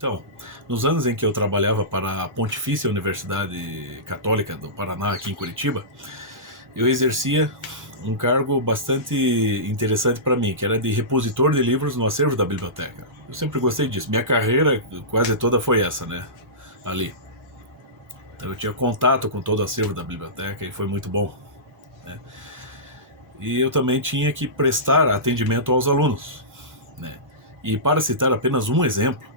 Então, nos anos em que eu trabalhava para a Pontifícia Universidade Católica do Paraná, aqui em Curitiba, eu exercia um cargo bastante interessante para mim, que era de repositor de livros no acervo da biblioteca. Eu sempre gostei disso. Minha carreira quase toda foi essa, né? Ali. Então eu tinha contato com todo o acervo da biblioteca e foi muito bom, né? E eu também tinha que prestar atendimento aos alunos, né? E para citar apenas um exemplo,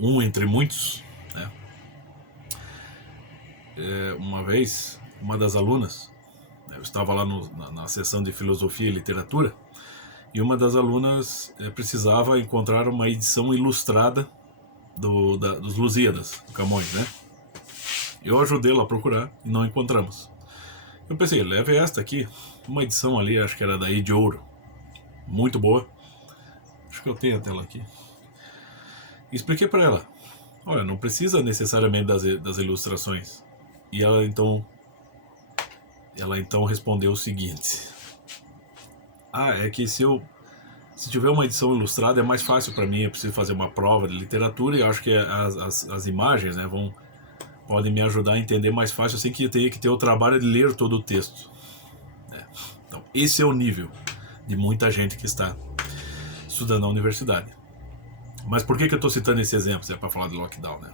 um entre muitos, né? Uma vez, uma das alunas, eu estava lá na sessão de filosofia e literatura, e uma das alunas precisava encontrar uma edição ilustrada dos Lusíadas, do Camões, né? Eu ajudei-la a procurar e não encontramos. Eu pensei, leve esta aqui, uma edição ali, acho que era da de Ouro, muito boa. Acho que eu tenho a tela aqui. E expliquei para ela, olha, não precisa necessariamente das ilustrações. E ela então respondeu o seguinte: é que se tiver uma edição ilustrada é mais fácil para mim, eu preciso fazer uma prova de literatura e acho que as imagens, né, podem me ajudar a entender mais fácil sem que eu tenha que ter o trabalho de ler todo o texto, né? Então, esse é o nível de muita gente que está estudando na universidade. Mas por que eu estou citando esse exemplo? Se é para falar de lockdown, né?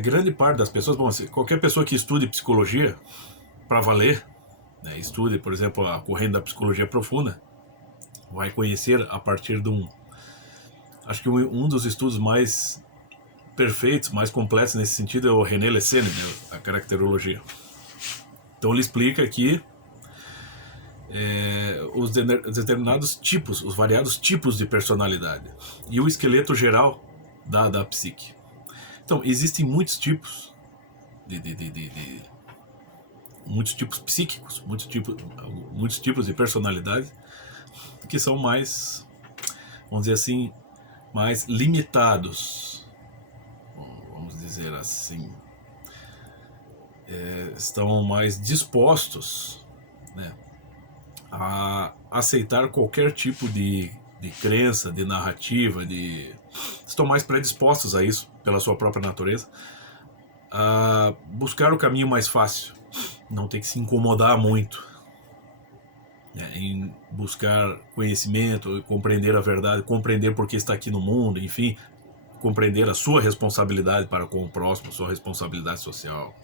Grande parte das pessoas, bom, qualquer pessoa que estude psicologia para valer, né, estude, por exemplo, a corrente da psicologia profunda, vai conhecer a partir de acho que um dos estudos mais perfeitos, mais completos nesse sentido é o René Lessene, né, a caracterologia. Então ele explica que os determinados tipos, os variados tipos de personalidade e o esqueleto geral da psique. Então, existem muitos tipos muitos tipos psíquicos, muitos tipos de personalidade que são mais, vamos dizer assim, mais limitados, vamos dizer assim, estão mais dispostos, né, a aceitar qualquer tipo de crença, de narrativa, estão mais predispostos a isso pela sua própria natureza, a buscar o caminho mais fácil, não ter que se incomodar muito, né, em buscar conhecimento, compreender a verdade, compreender por que está aqui no mundo, enfim, compreender a sua responsabilidade para com o próximo, sua responsabilidade social.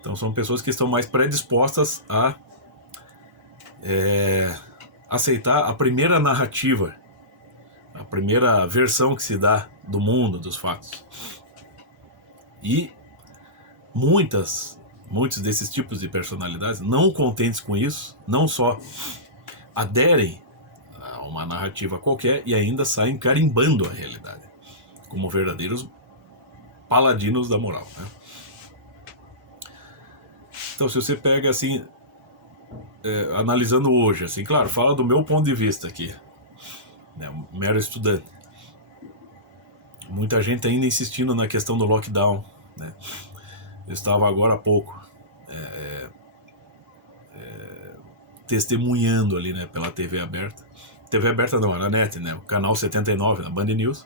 Então são pessoas que estão mais predispostas a aceitar a primeira narrativa, a primeira versão que se dá do mundo, dos fatos. E muitos desses tipos de personalidades, não contentes com isso, não só aderem a uma narrativa qualquer e ainda saem carimbando a realidade, como verdadeiros paladinos da moral, né? Então, se você pega assim, analisando hoje, assim, claro, fala do meu ponto de vista aqui, né, um mero estudante. Muita gente ainda insistindo na questão do lockdown, né? Eu estava agora há pouco testemunhando ali, né, pela TV aberta. TV aberta não, era a NET, né? O canal 79, na Band News.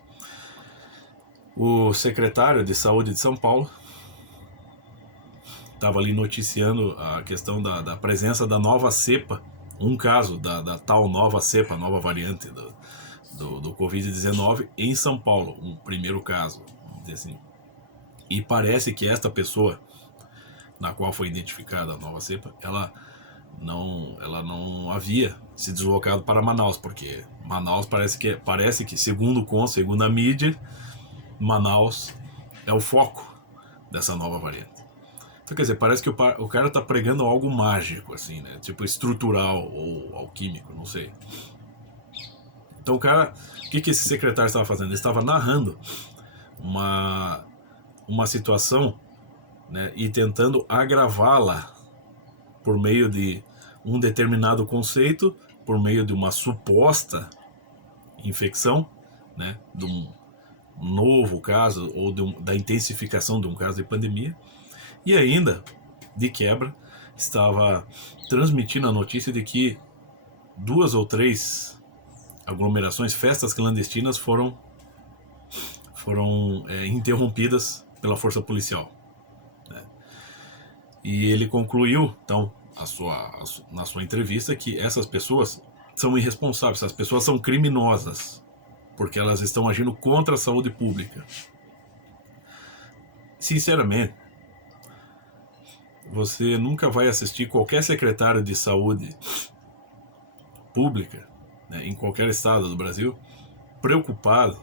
O secretário de Saúde de São Paulo estava ali noticiando a questão da presença da nova cepa, um caso da tal nova cepa, nova variante do Covid-19 em São Paulo, um primeiro caso, vamos dizer assim. E parece que esta pessoa, na qual foi identificada a nova cepa, ela não havia se deslocado para Manaus, porque Manaus parece que segundo a mídia, Manaus é o foco dessa nova variante. Então, quer dizer, parece que o cara tá pregando algo mágico, assim, né? Tipo estrutural ou alquímico, não sei. Então o cara, o que esse secretário estava fazendo? Ele estava narrando uma situação, né, e tentando agravá-la por meio de um determinado conceito, por meio de uma suposta infecção, né, de um novo caso ou da intensificação de um caso de pandemia, e ainda, de quebra, estava transmitindo a notícia de que 2 ou 3 aglomerações, festas clandestinas foram interrompidas pela força policial, né? E ele concluiu, então, na sua entrevista, que essas pessoas são irresponsáveis, essas pessoas são criminosas, porque elas estão agindo contra a saúde pública. Sinceramente, você nunca vai assistir qualquer secretário de saúde pública, né, em qualquer estado do Brasil, preocupado,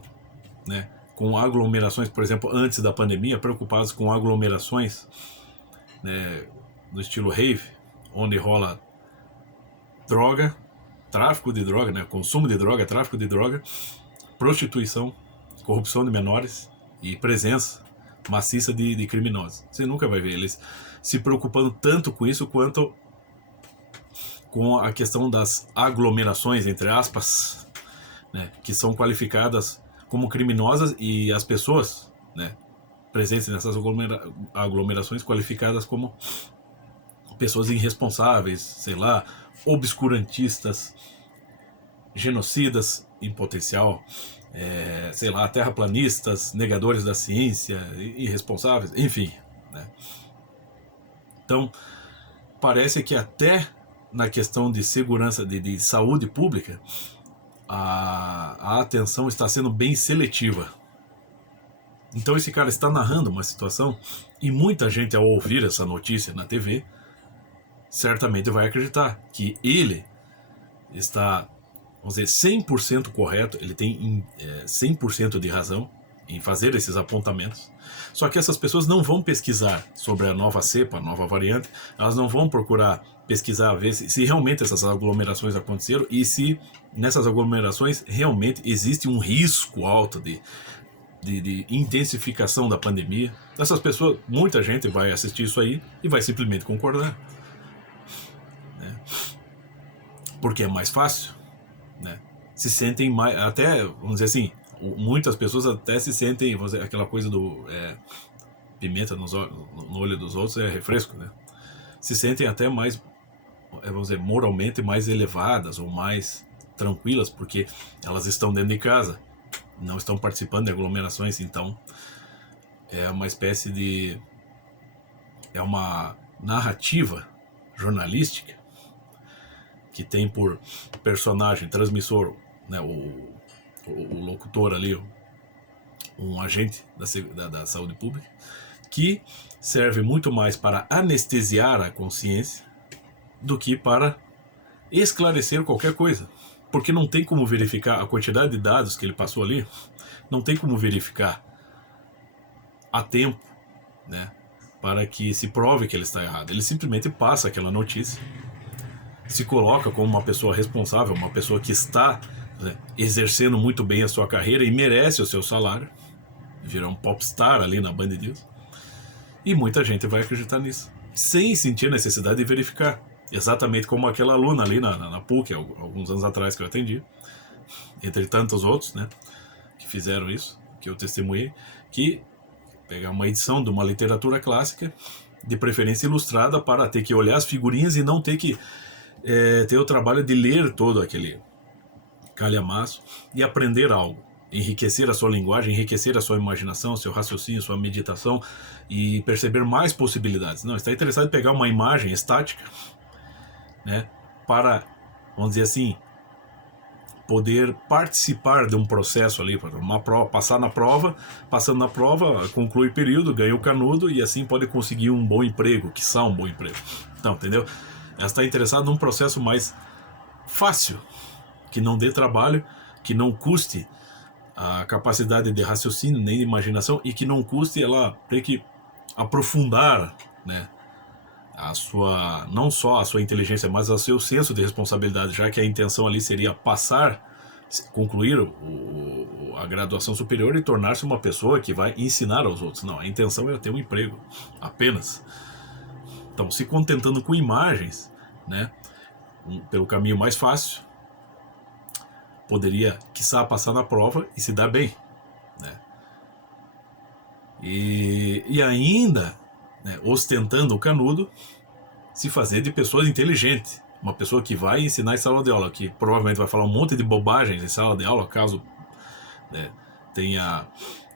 né, com aglomerações, por exemplo, antes da pandemia, preocupados com aglomerações, né, no estilo rave, onde rola droga, tráfico de droga, né, consumo de droga, tráfico de droga, prostituição, corrupção de menores e presença maciça de criminosos. Você nunca vai ver eles se preocupando tanto com isso quanto com a questão das aglomerações, entre aspas, né, que são qualificadas como criminosas, e as pessoas, né, presentes nessas aglomerações qualificadas como pessoas irresponsáveis, sei lá, obscurantistas, genocidas em potencial, sei lá, terraplanistas, negadores da ciência, irresponsáveis, enfim, né? Então, parece que até na questão de segurança, de saúde pública, a atenção está sendo bem seletiva. Então esse cara está narrando uma situação, e muita gente, ao ouvir essa notícia na TV, certamente vai acreditar que ele está, vamos dizer, 100% correto, ele tem 100% de razão em fazer esses apontamentos. Só que essas pessoas não vão pesquisar sobre a nova cepa, a nova variante, elas não vão procurar pesquisar, ver se realmente essas aglomerações aconteceram e se nessas aglomerações realmente existe um risco alto de intensificação da pandemia. Essas pessoas, muita gente vai assistir isso aí e vai simplesmente concordar, né? Porque é mais fácil, né? Se sentem mais, até, vamos dizer assim, muitas pessoas até se sentem, vamos dizer, aquela coisa do pimenta no olho dos outros é refresco, né? Se sentem até mais, vamos dizer, moralmente mais elevadas ou mais tranquilas, porque elas estão dentro de casa, não estão participando de aglomerações. Então é uma espécie de, é uma narrativa jornalística que tem por personagem transmissor, né, o locutor ali, um agente da saúde pública, que serve muito mais para anestesiar a consciência do que para esclarecer qualquer coisa, porque não tem como verificar a quantidade de dados que ele passou ali, não tem como verificar a tempo, né, para que se prove que ele está errado. Ele simplesmente passa aquela notícia, se coloca como uma pessoa responsável, uma pessoa que está, né, exercendo muito bem a sua carreira e merece o seu salário, virar um popstar ali na Band News, e muita gente vai acreditar nisso, sem sentir necessidade de verificar. Exatamente como aquela aluna ali na PUC, alguns anos atrás, que eu atendi, entre tantos outros, né, que fizeram isso, que eu testemunhei, que pegar uma edição de uma literatura clássica, de preferência ilustrada, para ter que olhar as figurinhas e não ter que ter o trabalho de ler todo aquele calhamaço e aprender algo, enriquecer a sua linguagem, enriquecer a sua imaginação, seu raciocínio, sua meditação, e perceber mais possibilidades. Não, está interessado em pegar uma imagem estática, né, para, vamos dizer assim, poder participar de um processo ali, uma prova, passar na prova, passando na prova, conclui o período, ganha o canudo e assim pode conseguir um bom emprego, quiçá um bom emprego. Então, entendeu? Ela está interessada num processo mais fácil, que não dê trabalho, que não custe a capacidade de raciocínio nem de imaginação, e que não custe ela ter que aprofundar, né, a sua, não só a sua inteligência, mas o seu senso de responsabilidade, já que a intenção ali seria concluir a graduação superior e tornar-se uma pessoa que vai ensinar aos outros. Não, a intenção é ter um emprego, apenas. Então, se contentando com imagens, né, pelo caminho mais fácil, poderia, quiçá, passar na prova e se dar bem, né? E ainda, né, ostentando o canudo, se fazer de pessoa inteligente, uma pessoa que vai ensinar em sala de aula, que provavelmente vai falar um monte de bobagens em sala de aula, caso, né, tenha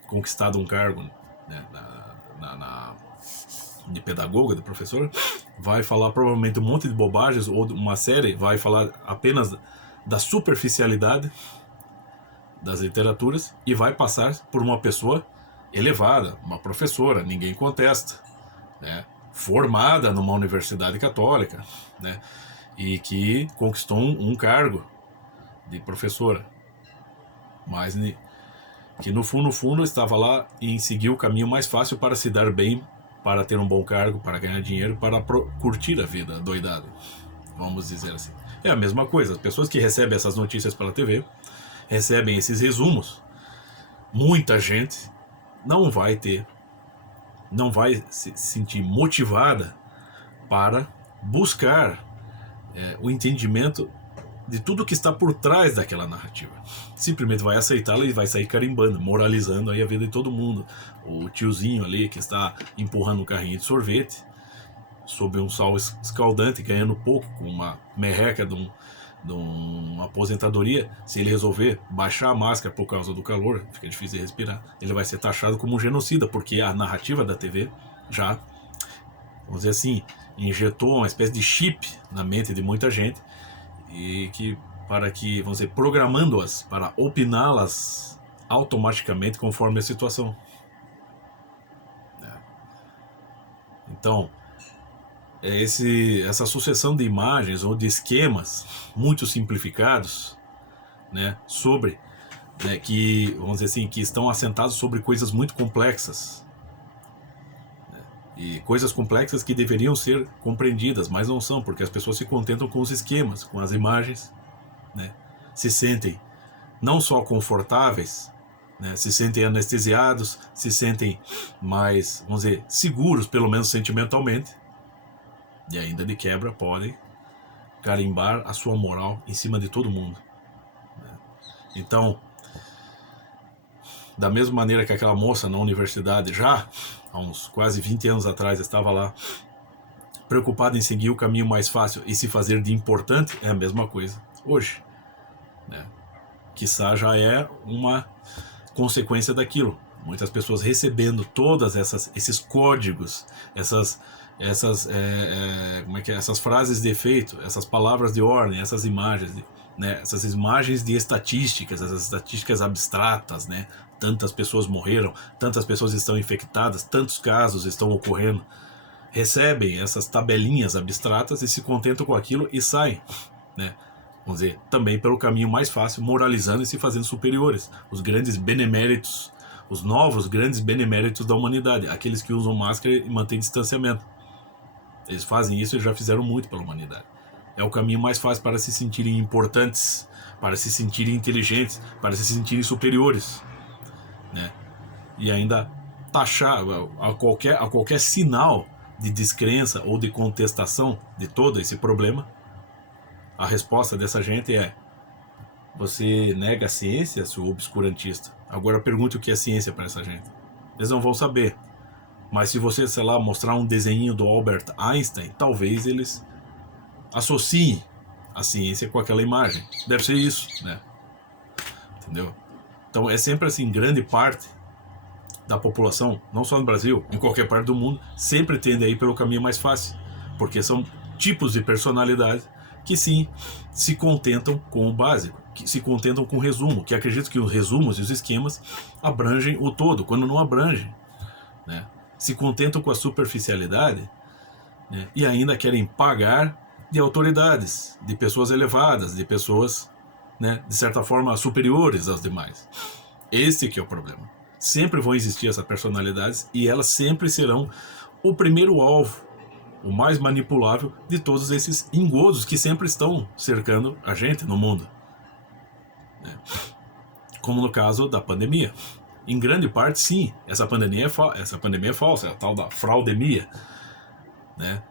conquistado um cargo, né, de pedagoga, de professor, vai falar provavelmente um monte de bobagens, ou uma série vai falar apenas da superficialidade das literaturas e vai passar por uma pessoa elevada, uma professora, ninguém contesta, né, formada numa universidade católica, né, e que conquistou um cargo de professora, mas que no fundo estava lá em seguir o caminho mais fácil para se dar bem, para ter um bom cargo, para ganhar dinheiro, para curtir a vida doidada, vamos dizer assim. É a mesma coisa, as pessoas que recebem essas notícias pela TV, recebem esses resumos, muita gente não vai se sentir motivada para buscar o entendimento de tudo que está por trás daquela narrativa. Simplesmente vai aceitá-la e vai sair carimbando, moralizando aí a vida de todo mundo. O tiozinho ali que está empurrando um carrinho de sorvete sob um sol escaldante, ganhando pouco, com uma merreca de uma aposentadoria, se ele resolver baixar a máscara por causa do calor, fica difícil de respirar, ele vai ser taxado como um genocida, porque a narrativa da TV já, vamos dizer assim, injetou uma espécie de chip na mente de muita gente, e vamos dizer, programando-as para opiná-las automaticamente conforme a situação. Então, essa sucessão de imagens ou de esquemas muito simplificados, né, sobre, né, que, vamos dizer assim, que estão assentados sobre coisas muito complexas, né, e coisas complexas que deveriam ser compreendidas, mas não são, porque as pessoas se contentam com os esquemas, com as imagens, né, se sentem não só confortáveis, né, se sentem anestesiados, se sentem mais, vamos dizer, seguros, pelo menos sentimentalmente, e ainda de quebra podem carimbar a sua moral em cima de todo mundo, né? Então, da mesma maneira que aquela moça na universidade já, há uns quase 20 anos atrás, estava lá preocupada em seguir o caminho mais fácil e se fazer de importante, é a mesma coisa hoje, né? Quiçá já é uma consequência daquilo. Muitas pessoas recebendo todas esses códigos, essas frases de efeito, essas palavras de ordem, essas imagens, né, essas imagens de estatísticas, essas estatísticas abstratas, né? Tantas pessoas morreram, tantas pessoas estão infectadas, tantos casos estão ocorrendo. Recebem essas tabelinhas abstratas e se contentam com aquilo e saem, né? Vamos dizer, também pelo caminho mais fácil, moralizando e se fazendo superiores. Os grandes beneméritos, os novos grandes beneméritos da humanidade, aqueles que usam máscara e mantêm distanciamento. Eles fazem isso e já fizeram muito pela humanidade. É o caminho mais fácil para se sentirem importantes, para se sentirem inteligentes, para se sentirem superiores, né? E ainda taxar a qualquer sinal de descrença ou de contestação de todo esse problema, a resposta dessa gente é: você nega a ciência, seu obscurantista? Agora pergunte o que é ciência para essa gente. Eles não vão saber. Mas se você, sei lá, mostrar um desenho do Albert Einstein, talvez eles associem a ciência com aquela imagem. Deve ser isso, né? Entendeu? Então é sempre assim, grande parte da população, não só no Brasil, em qualquer parte do mundo, sempre tende a ir pelo caminho mais fácil, porque são tipos de personalidade que sim, se contentam com o básico, que se contentam com o resumo, que acreditam que os resumos e os esquemas abrangem o todo, quando não abrangem, né? Se contentam com a superficialidade, né? E ainda querem pagar de autoridades, de pessoas elevadas, de pessoas, né, de certa forma superiores aos demais. Esse que é o problema. Sempre vão existir essas personalidades e elas sempre serão o primeiro alvo, o mais manipulável de todos esses engodos que sempre estão cercando a gente no mundo, né? Como no caso da pandemia. Em grande parte, sim, essa pandemia é falsa, é a tal da fraudemia, né?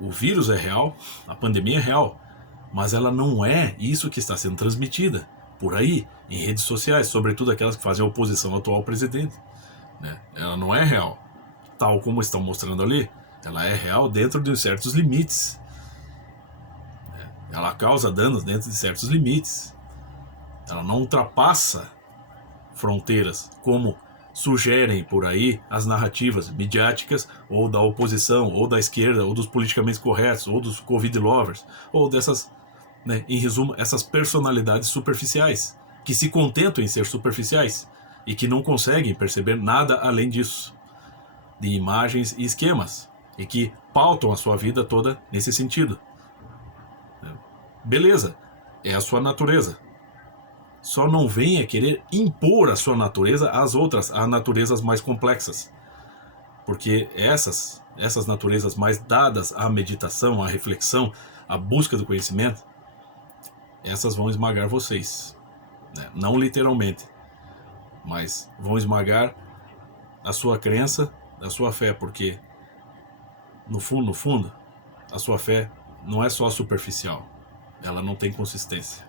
O vírus é real, a pandemia é real, mas ela não é isso que está sendo transmitida por aí, em redes sociais, sobretudo aquelas que fazem oposição ao atual presidente, né? Ela não é real, tal como estão mostrando ali. Ela é real dentro de certos limites. Ela causa danos dentro de certos limites. Ela não ultrapassa fronteiras, como sugerem por aí as narrativas midiáticas, ou da oposição, ou da esquerda, ou dos politicamente corretos, ou dos Covid lovers, ou dessas, né, em resumo, essas personalidades superficiais, que se contentam em ser superficiais e que não conseguem perceber nada além disso, de imagens e esquemas, e que pautam a sua vida toda nesse sentido. Beleza, é a sua natureza. Só não venha querer impor a sua natureza às outras, a naturezas mais complexas. Porque essas naturezas mais dadas à meditação, à reflexão, à busca do conhecimento, essas vão esmagar vocês. Né? Não literalmente, mas vão esmagar a sua crença, a sua fé, porque no fundo, a sua fé não é só superficial, ela não tem consistência.